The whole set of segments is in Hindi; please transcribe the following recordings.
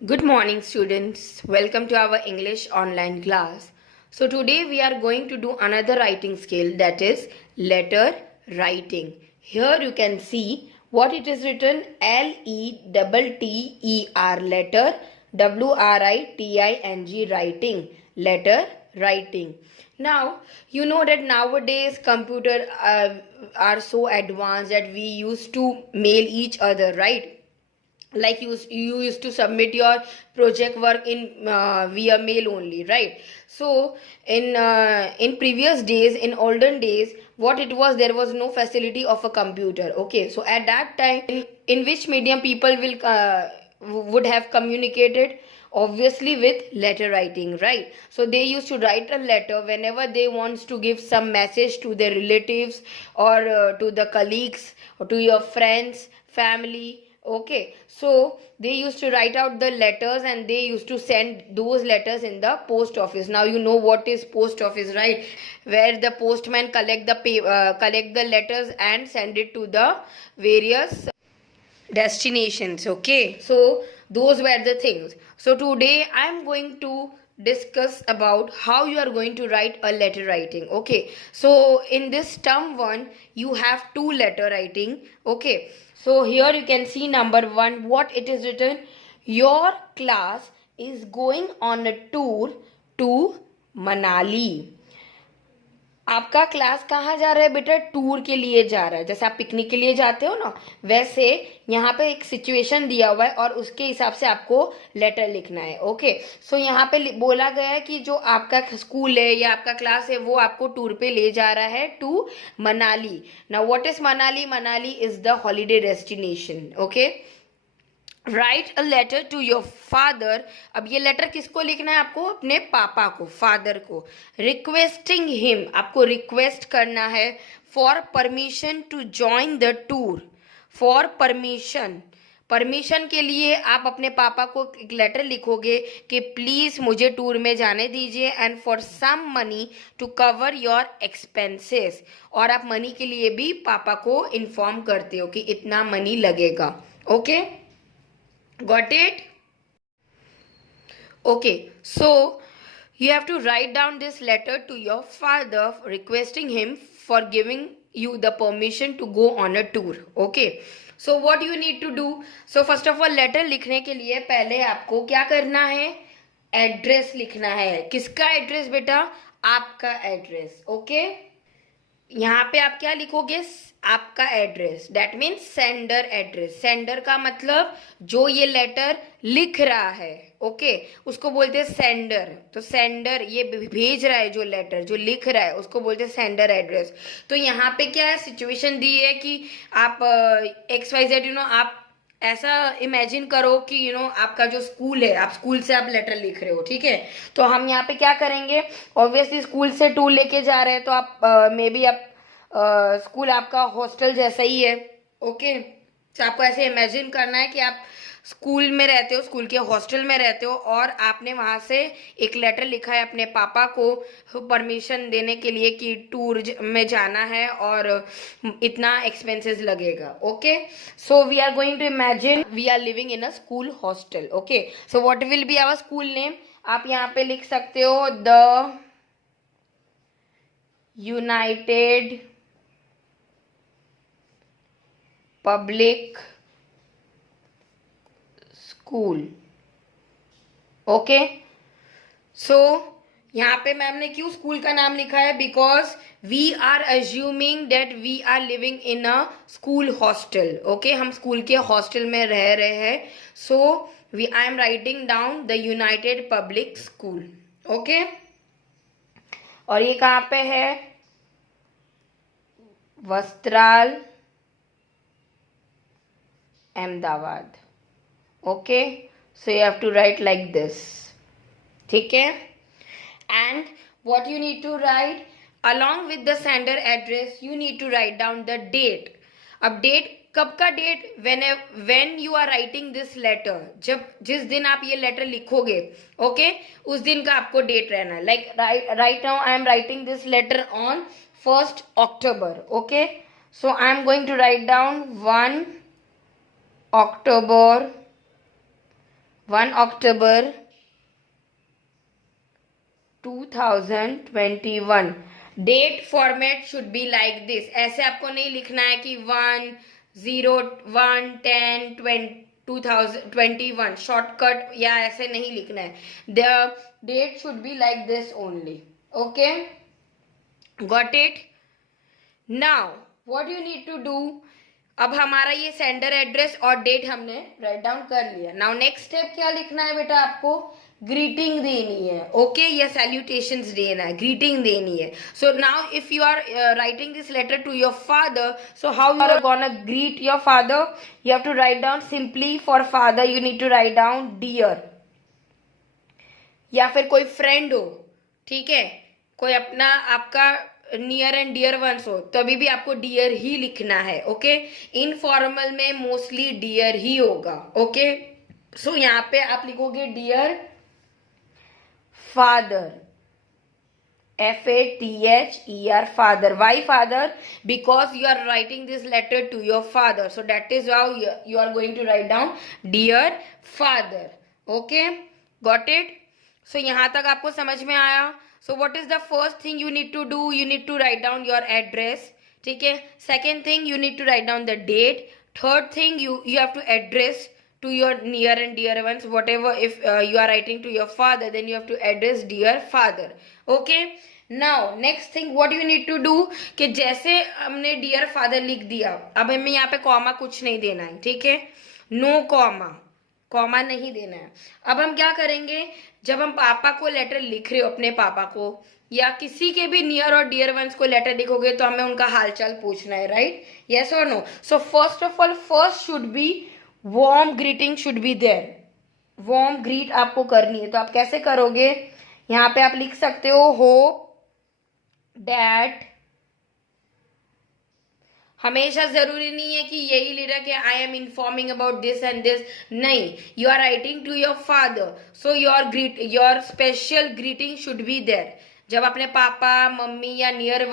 Good morning, students. Welcome to our English online class. So, today we are going to do another writing skill, that is letter writing. Here you can see what it is written: Letter, WRITING, writing, letter writing. Now, you know that nowadays computer are so advanced that we used to mail each other, right? Like you used to submit your project work in via mail only, right? So in previous days, in olden days, what it was, there was no facility of a computer. Okay, so at that time, in which medium people will would have communicated? Obviously with letter writing, right? So they used to write a letter whenever they wants to give some message to their relatives, or to the colleagues, or to your friends, family. Okay, so they used to write out the letters and they used to send those letters in the post office. Now you know what is post office, right? Where the postman collect the letters and send it to the various destinations. Okay, so those were the things. So today I'm going to discuss about how you are going to write a letter writing. Okay, so in this term one, you have two letter writing. Okay, so here you can see number one, what it is written: your class is going on a tour to Manali. आपका क्लास कहाँ जा रहा है बेटा? टूर के लिए जा रहा है। जैसे आप पिकनिक के लिए जाते हो ना, वैसे यहाँ पे एक सिचुएशन दिया हुआ है और उसके हिसाब से आपको लेटर लिखना है। ओके, सो यहाँ पे बोला गया है कि जो आपका स्कूल है या आपका क्लास है वो आपको टूर पे ले जा रहा है to Manali. Now what is Manali? Manali is the holiday destination. Okay, write a letter to your father. अब ये लेटर किसको लिखना है? आपको अपने पापा को, फादर को। रिक्वेस्टिंग हिम, आपको रिक्वेस्ट करना है for permission to join the tour. For permission, permission के लिए आप अपने पापा को एक लेटर लिखोगे कि प्लीज़ मुझे टूर में जाने दीजिए, and for some money to cover your expenses. और आप मनी के लिए भी पापा को इन्फॉर्म करते हो कि इतना मनी लगेगा। Okay, got it? Okay, so you have to write down this letter to your father requesting him for giving you the permission to go on a tour. Okay, so what you need to do? So first of all, letter लिखने के लिए पहले आपको क्या करना है? एड्रेस लिखना है। किसका एड्रेस बेटा? आपका एड्रेस। ओके, यहाँ पे आप क्या लिखोगे? आपका address, that means sender address. Sender का मतलब जो ये लेटर लिख रहा है, ओके, उसको बोलते हैं सेंडर। तो सेंडर ये भेज रहा है, जो लेटर जो लिख रहा है उसको बोलते हैं सेंडर एड्रेस। तो यहाँ पे क्या है, सिचुएशन दी है कि आप XYZ, आप ऐसा इमेजिन करो कि आपका जो स्कूल है, आप स्कूल से आप लेटर लिख रहे हो, ठीक है? तो हम यहाँ पे क्या करेंगे? ऑब्वियसली स्कूल से टूर लेके जा रहे हैं, तो आप मे बी आप स्कूल आपका हॉस्टल जैसा ही है। ओके, तो आपको ऐसे इमेजिन करना है कि आप स्कूल में रहते हो, स्कूल के हॉस्टल में रहते हो, और आपने वहाँ से एक लेटर लिखा है अपने पापा को परमिशन देने के लिए कि टूर में जाना है और इतना एक्सपेंसेस लगेगा। Okay, so we are going to imagine we are living in a school hostel. Okay, so what will be our school name? आप यहाँ पे लिख सकते हो the United Public School. Okay, so यहाँ पे मैम ने क्यों स्कूल का नाम लिखा है? Because we are assuming that we are living in a school hostel. Okay, हम स्कूल के हॉस्टल में रह रहे हैं। So I am writing down the United Public School. Okay, और ये कहाँ पे है? Vastral, Ahmedabad. Okay, so you have to write like this, ठीक है? And what you need to write along with the sender address, you need to write down the date. अब डेट कब का date? When you are writing this letter, जिस दिन आप ये लेटर लिखोगे, ओके, उस दिन का आपको डेट रहना है। Like right now I am writing this later on 1st October. Okay, so I am going to write down 1 October 1 October 2021. Date format should be like this. ऐसे आपको नहीं लिखना है कि 1/0/1/10/2021 शॉर्टकट या ऐसे नहीं लिखना है. The date should be like this only. Okay, got it. Now what you need to do. अब हमारा ये सेंडर एड्रेस और डेट हमने राइट डाउन कर लिया. नाउ नेक्स्ट स्टेप क्या लिखना है बेटा आपको. ग्रीटिंग देनी है. ओके, या सैल्यूटेशंस देना है, ग्रीटिंग देनी है. So now if you are writing this letter to your father, so how you are gonna greet your father. You have to write down simply for father you need to write down dear. या फिर कोई फ्रेंड हो, ठीक है, कोई अपना आपका नियर एंड डियर वंस हो, तभी भी आपको डियर ही लिखना है. ओके, इनफॉर्मल में मोस्टली डियर ही होगा. ओके, सो यहाँ पे आप लिखोगे dear father, FATHER father. Why father? Because you are writing this letter to your father, so that is how you are going to write down dear father. Okay, got it. So यहाँ तक आपको समझ में आया. So what is the first thing you need to do? You need to write down your address. ठीक है. Second thing you need to write down the date. Third thing you have to address to your near and dear ones. Whatever, if you are writing to your father, then you have to address dear father. Okay. Now next thing what you need to do कि जैसे हमने dear father लिख दिया, अब हमें यहाँ पे कॉमा कुछ नहीं देना है. ठीक है, नो कॉमा नहीं देना है. अब हम क्या करेंगे, जब हम पापा को लेटर लिख रहे हो, अपने पापा को या किसी के भी नियर और डियर वंस को लेटर लिखोगे, तो हमें उनका हालचाल पूछना है. राइट, यस और no. So first of all first should be warm greeting should be there. Warm greet आपको करनी है. तो आप कैसे करोगे, यहाँ पे आप लिख सकते हो होप डैट. हमेशा जरूरी नहीं है कि यही लिख के I am informing about this and this. नहीं, you are writing to your father, so your special greeting should be there. जब अपने पापा मम्मी या नियर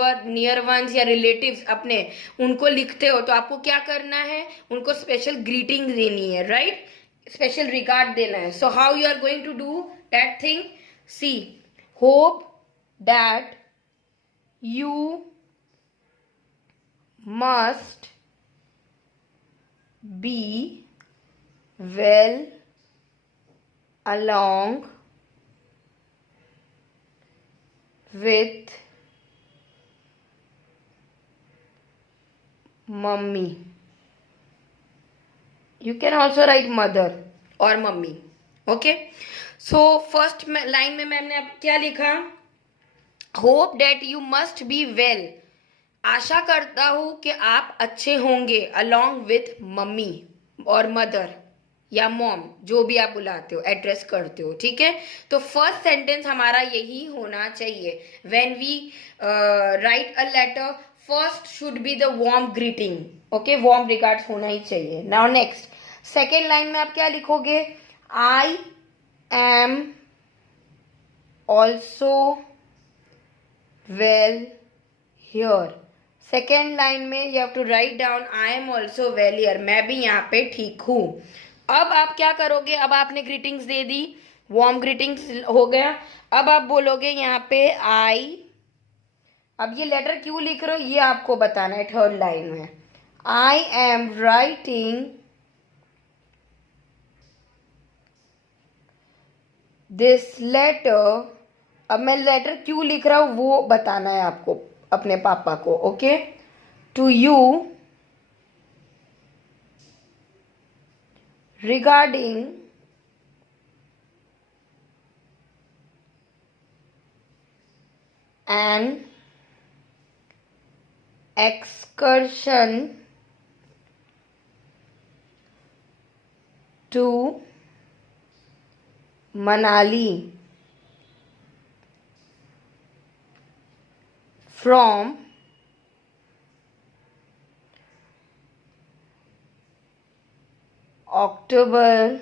वंस या रिलेटिव्स अपने उनको लिखते हो, तो आपको क्या करना है, उनको स्पेशल ग्रीटिंग देनी है. राइट, स्पेशल रिगार्ड देना है. So how you are going to do that thing. See, hope that you must be well along with mummy. You can also write mother or mummy. Okay, so first line में मैंने अब क्या लिखा, hope that you must be well. आशा करता हूं कि आप अच्छे होंगे, अलॉन्ग विथ मम्मी और मदर या मॉम, जो भी आप बुलाते हो, एड्रेस करते हो. ठीक है, तो फर्स्ट सेंटेंस हमारा यही होना चाहिए. When we write a letter, first should be the warm greeting. Okay, warm regards होना ही चाहिए. नाउ नेक्स्ट सेकेंड लाइन में आप क्या लिखोगे, I am also well here. Second line में you have to write down I am also well here. मैं भी यहाँ पे ठीक हूँ. अब आप क्या करोगे, अब आपने ग्रीटिंग्स दे दी, वार्म ग्रीटिंग्स हो गया. अब आप बोलोगे यहाँ पे आई. अब ये लेटर क्यों लिख रहे हो ये आपको बताना है. थर्ड लाइन में I am writing this letter. अब मैं लेटर क्यों लिख रहा हूं वो बताना है आपको, अपने पापा को. Okay, to you regarding an excursion to Manali from October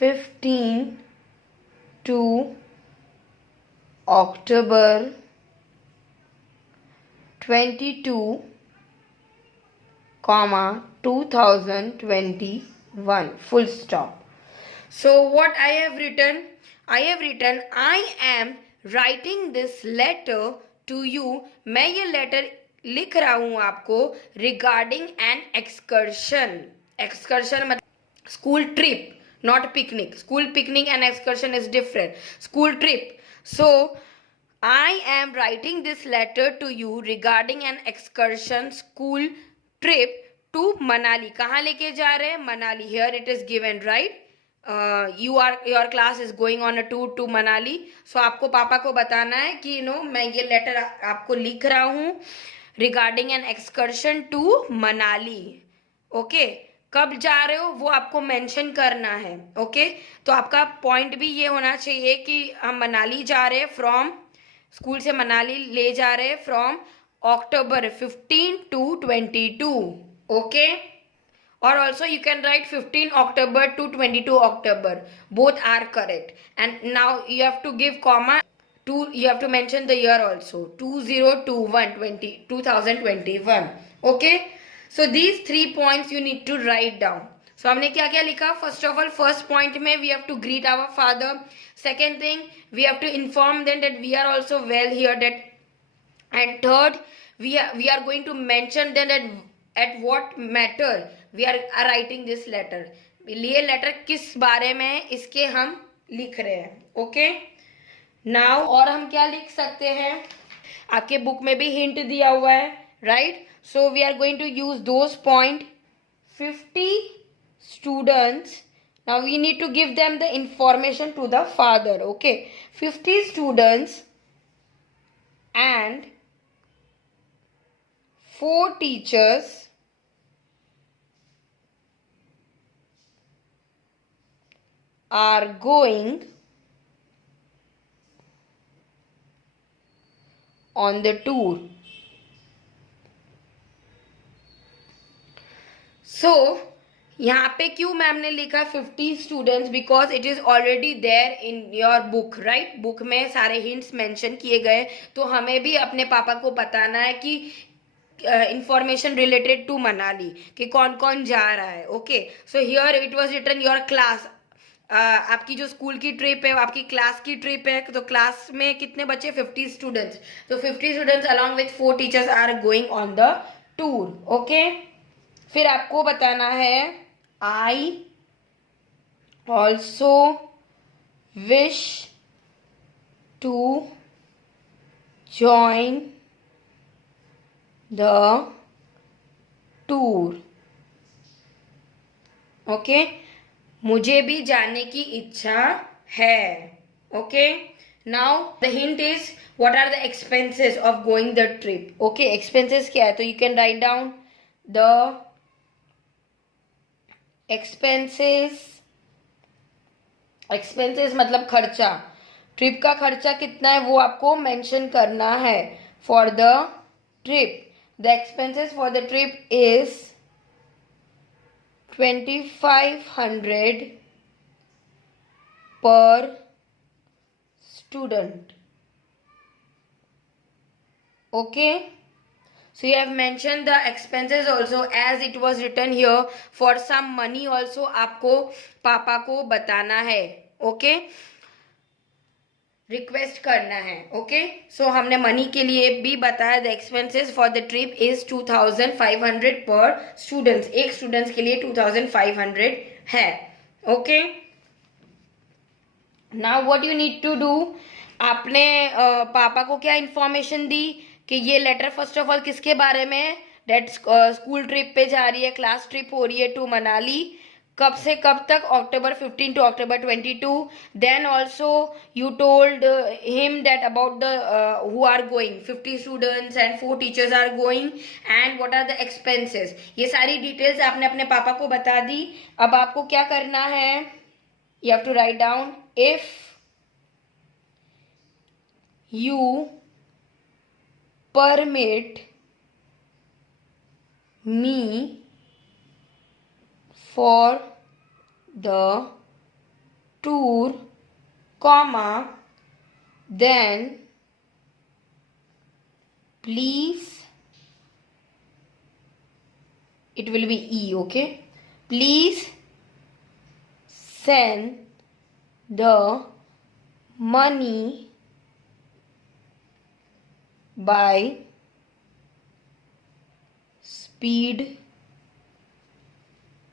15 to October 22, 2021. 1 full stop. So what I have written? I am writing this letter to you. मैं ये लेटर लिख रहा हूँ आपको regarding an excursion. Excursion मतलब school trip, not picnic. School picnic and excursion is different. School trip. So I am writing this letter to you regarding an excursion school trip to Manali. कहाँ लेके जा रहे हैं? Manali. Here it is given, right? Your class is going on a tour to Manali. So आपको पापा को बताना है कि मैं ये लेटर आपको लिख रहा हूँ regarding an excursion to Manali. Okay कब जा रहे हो वो आपको मेंशन करना है. ओके तो आपका पॉइंट भी ये होना चाहिए कि हम मनाली जा रहे हैं फ्रॉम स्कूल से मनाली ले जा रहे हैं from October 15 to 22. Okay or also you can write 15 October to 22 October. Both are correct. And now you have to give comma to, you have to mention the year also, 2021. Okay, so these 3 points you need to write down. So हमने क्या क्या लिखा? First of all, first point में we have to greet our father. Second thing, we have to inform them that we are also well here. That, and third, we are going to mention them that at what matter we are writing this letter. ये लेटर किस बारे में है इसके हम लिख रहे हैं. ओके नाउ और हम क्या लिख सकते हैं? आपके बुक में भी हिंट दिया हुआ है, right? So we are going to use those point. 50 students. Now we need to give them the information to the father. Okay, 50 students and 4 teachers are going on the tour. So यहाँ पे क्यों मैम ने लिखा 50 students? Because it is already there in your book, right? Book में सारे हिंट्स मेंशन किए गए, तो हमें भी अपने पापा को बताना है कि इंफॉर्मेशन रिलेटेड टू मनाली कि कौन कौन जा रहा है. Okay so here it was written your class. आपकी जो स्कूल की ट्रिप है आपकी क्लास की ट्रिप है, तो क्लास में कितने बच्चे? 50 स्टूडेंट्स. तो 50 students along with 4 teachers are going on the tour. Okay फिर आपको बताना है I also wish to join the tour. Okay मुझे भी जाने की इच्छा है. Okay now the hint is what are the expenses of going the trip. Okay expenses क्या है? तो you can write down the expenses मतलब खर्चा. ट्रिप का खर्चा कितना है वो आपको मेंशन करना है for the trip. The expenses for the trip is 2500 पर student. Okay so you have mentioned the expenses also as it was written here. For some money also आपको पापा को बताना है. ओके रिक्वेस्ट करना है. ओके सो हमने मनी के लिए भी बताया. The expenses for the trip is 2500 per students. एक स्टूडेंट्स के लिए 2500 है. Okay now what you need to do. आपने पापा को क्या इंफॉर्मेशन दी कि ये लेटर फर्स्ट ऑफ ऑल किसके बारे में है? डेट स्कूल ट्रिप पे जा रही है, क्लास ट्रिप हो रही है टू मनाली. कब से कब तक? October 15 to October 22. Then also you told him that about the who are going, 50 students and 4 teachers are going, and what are the expenses. ये सारी डिटेल्स आपने अपने पापा को बता दी. अब आपको क्या करना है? You have to write down if you permit me for the tour, comma, then please, it will be E, okay? Please send the money by speed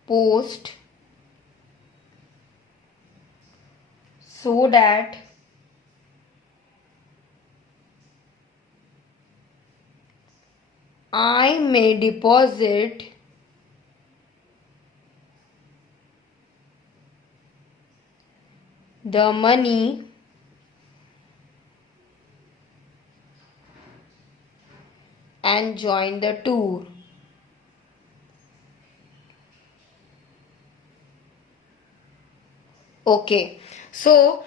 post so that I may deposit the money and join the tour. Okay, so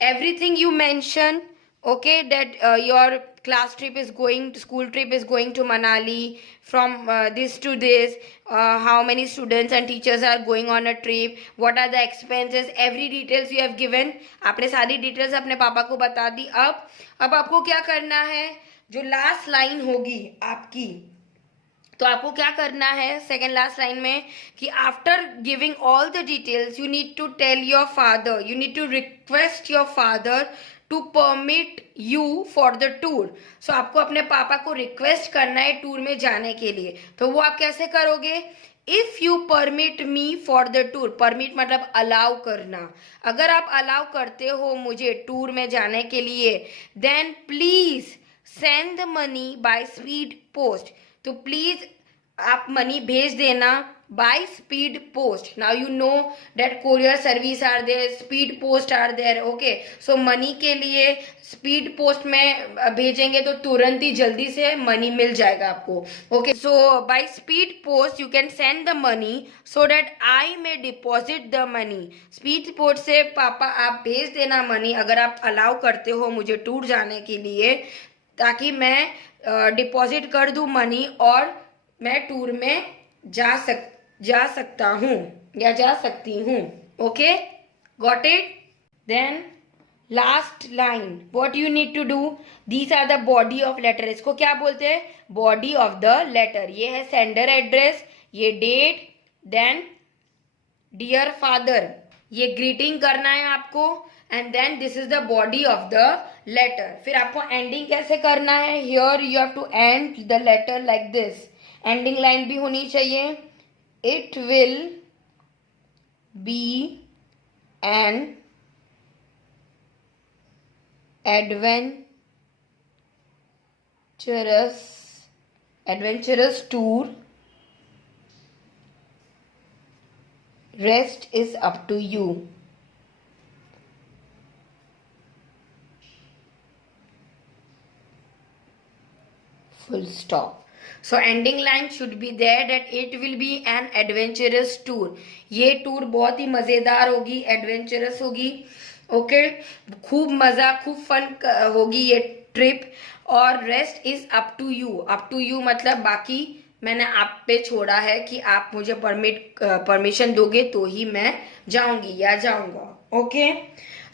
everything you mention, okay, that your class trip is going to, school trip is going to Manali, from this to this, how many students and teachers are going on a trip, what are the expenses, every details you have given. आपने सारी details अपने पापा को बता दी. अब आपको क्या करना है, जो लास्ट लाइन होगी आपकी, तो आपको क्या करना है सेकेंड लास्ट लाइन में, कि after giving all the details you need to tell your father, you need to request your father to permit you for the tour. So आपको अपने पापा को रिक्वेस्ट करना है टूर में जाने के लिए. तो वो आप कैसे करोगे, if you permit me for the tour. Permit मतलब अलाउ करना. अगर आप अलाउ करते हो मुझे टूर में जाने के लिए, then please send the money by speed post. तो प्लीज आप मनी भेज देना by speed post. Now you know that courier service are there, speed post are there. Okay, so money के लिए स्पीड पोस्ट में भेजेंगे तो तुरंत ही जल्दी से मनी मिल जाएगा आपको. Okay, so bye speed post you can send the money so that I may deposit the money. Speed post से पापा आप भेज देना मनी, अगर आप अलाउ करते हो मुझे टूर जाने के लिए, ताकि मैं डिपॉजिट कर दूं मनी और मैं टूर में जा सकता हूँ या जा सकती हूँ. Okay, got it. Then last line, what you need to do, these are the body of letter. इसको क्या बोलते हैं, बॉडी ऑफ द लेटर. ये है सेंडर एड्रेस, ये डेट, देन डियर फादर, ये ग्रीटिंग करना है आपको, and then this is the body of the letter. फिर आपको एंडिंग कैसे करना है, here you have to end the letter like this. Ending line भी होनी चाहिए, it will be an adventurous tour. Rest is up to you. Full stop. So ending line should be there that it will be an adventurous tour. ये टूर बहुत ही मजेदार होगी, एडवेंचरस होगी. ओके, खूब मजा, खूब फन होगी ये ट्रिप. और rest is up to you. Up to you मतलब बाकी मैंने आप पे छोड़ा है कि आप मुझे परमिशन दोगे तो ही मैं जाऊंगी या जाऊंगा. ओके,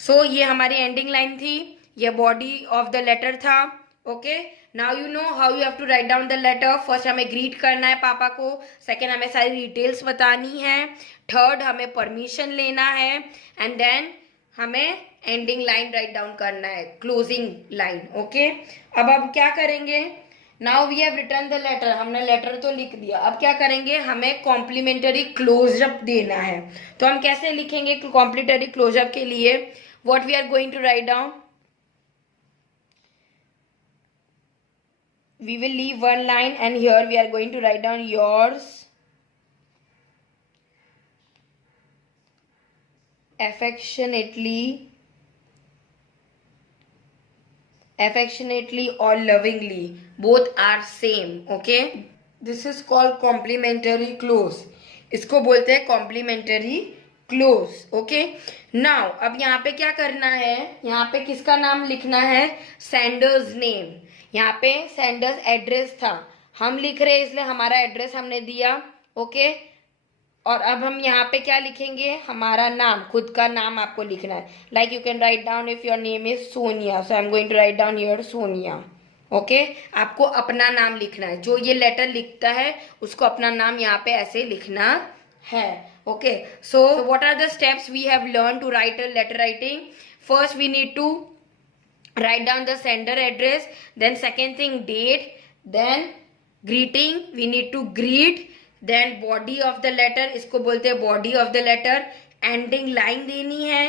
सो ये हमारी एंडिंग लाइन थी, ये बॉडी ऑफ द लेटर था. Okay, now you know how you have to write down the letter. First हमें ग्रीट करना है पापा को, सेकेंड हमें सारी डिटेल्स बतानी है, थर्ड हमें परमिशन लेना है, एंड देन हमें एंडिंग लाइन राइट डाउन करना है, क्लोजिंग लाइन. ओके, अब क्या करेंगे, now we have written the letter. हमने लेटर तो लिख दिया, अब क्या करेंगे, हमें कॉम्प्लीमेंटरी क्लोजअप देना है. तो हम कैसे लिखेंगे कॉम्प्लीमेंटरी क्लोजअप के लिए, what we are going to write down, we will leave one line and here we are going to write down yours affectionately or lovingly, both are same. Okay, this is called complimentary clause. इसको बोलते हैं complimentary clause. Okay, now अब यहाँ पे क्या करना है, यहाँ पे किसका नाम लिखना है, सेंडर्स नेम. यहाँ पे सेंडर्स एड्रेस था, हम लिख रहे हैं इसलिए हमारा एड्रेस हमने दिया. ओके, और अब हम यहाँ पे क्या लिखेंगे, हमारा नाम, खुद का नाम आपको लिखना है. Like you can write down if your name is Sonia, so I am going to write down here Sonia. Okay, आपको अपना नाम लिखना है, जो ये लेटर लिखता है उसको अपना नाम यहाँ पे ऐसे लिखना है. Okay, so what are the steps we have learned to write a letter writing? First, we need to write down the sender address, then second thing date, then greeting, we need to greet, then body of the letter, इसको बोलते हैं body of the letter, ending line देनी है,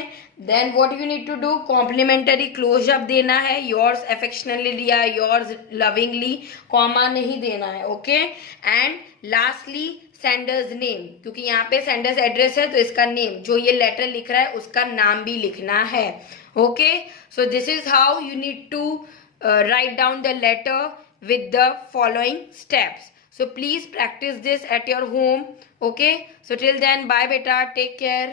then what you need to do, complimentary close up देना है, yours affectionately या yours lovingly, comma नहीं देना है, okay, and lastly sender's name, क्योंकि यहाँ पे सेंडर्स एड्रेस है तो इसका नेम, जो ये लेटर लिख रहा है उसका नाम भी लिखना है. Okay, so this is how you need to write down the letter with the following steps. So please practice this at your home. Okay, so till then, bye beta, take care.